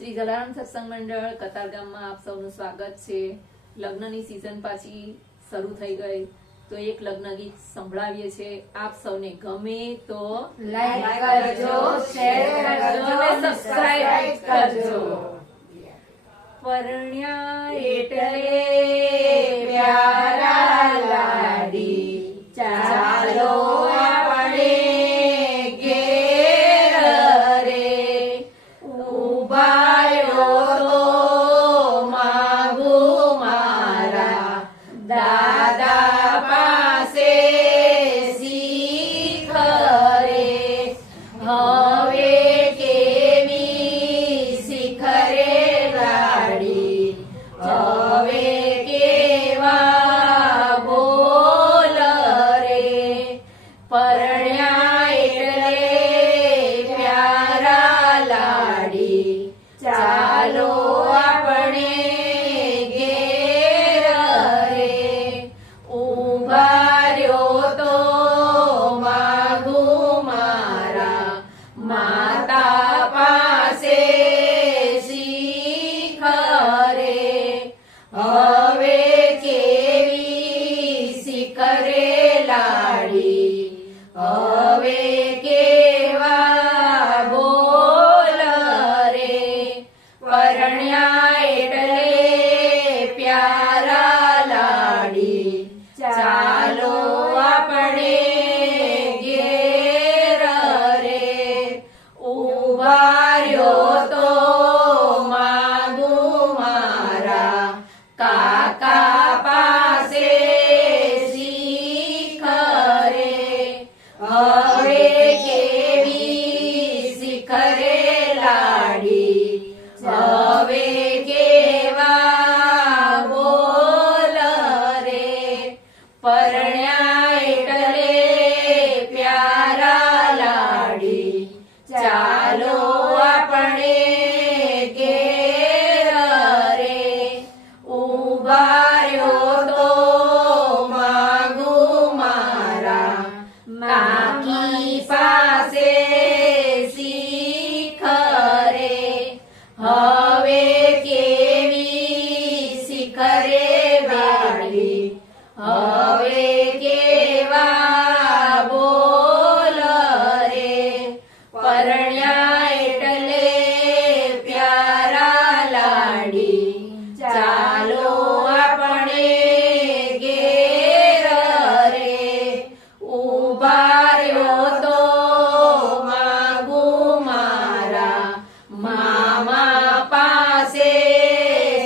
શ્રી જલારામ સત્સંગ મંડળ કતારગામમાં આપ સૌનું સ્વાગત છે। લગ્નની સિઝન પાછી શરૂ થઈ ગઈ તો એક લગ્ન ગીત સંભળાવીએ છીએ। આપ સૌને ગમે તો લાઈક કરજો, શેર કરજો અને સબસ્ક્રાઇબ કરજો। પરણ્યા એટલે પ્યારા લાડી, ચાલો આપણે ઘેર રે, ઉભાયો તો માગું મારા દાદા પાસે શીખ રે। હવે કેવી શીખ રે લાડી, હવે કેવા બોલ રે। પરણ્યા એટલે પ્યારા લાડી, ચાલો આપણે ઘેર રે, ઉભા રહ્યો તો માગું મારા માતા પાસે શીખ રે। હવે કેવી શીખ રે લાડી, હવે કેવા બોલ રે। પરણ્યા એટલે પ્યારા લાડી, ચાલો આપણે ઘેર રે, ઉભા રહ્યો તો માગું મારા કાકા પાસે શીખ રે। હવે કેવી શીખ રે લાડી, હવે કેવા બોલ રે। પરણ્યા એટલે પ્યારા લાડી, ચાલો આપણે ઘેર રે, ઉભા રહ્યો તો માગું મારા કાકી પાસે શીખ રે। હવે કેવી શીખ રે લાડી, હવે કેવા બોલ રે। પરણ્યા એટલે પ્યારા લાડી, ચાલો આપણે ઘેર રે, ઉભા રહ્યો તો માગું મારા મામા પાસે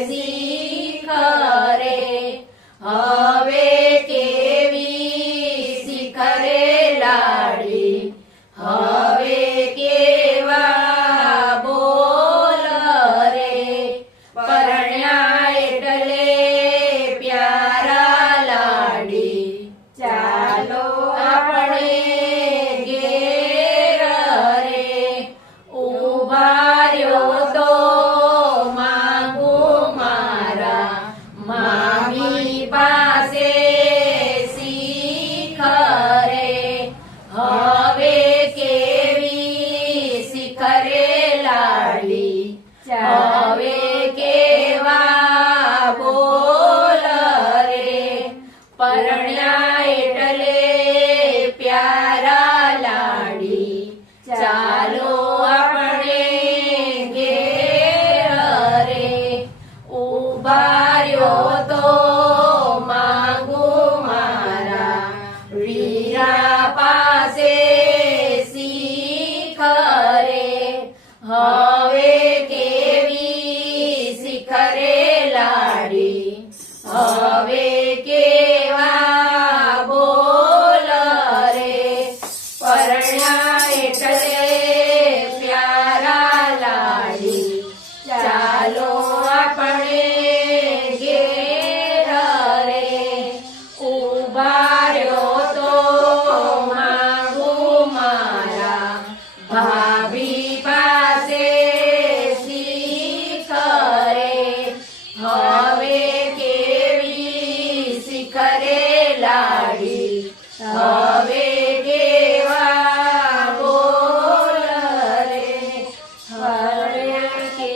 શીખ રે। હવે કેવી શીખ રે લાડી, હવે કેવા બોલ રે। પરણ્યા એટલે પ્યારા લાડી, ચાલો આપણે ઘેર રે, ઉભા રહ્યો તો માગું મારા મામી પાસે શીખ રે। હવે કેવી શીખ રે લાડી, હવે કેવા બોલ રે। પરણ્યા એટલે પ્યારા લાડી, ચાલો આપણે ઘેર રે, ઉભા રહ્યો તો માગું મારા વીરા પાસે શીખ રે। હવે કેવી શીખ રે લાડી, હવે કેવા બોલ રે। પરણ્યા એટલે પ્યારા લાડી, ચાલો આપણે ઘેર રે, ઉભા રહ્યો તો માગું મારા ભાભી પાસે શીખ રે। હવે કેવી શીખ રે લાડી, હવે કેવા બોલ રે। હવે કે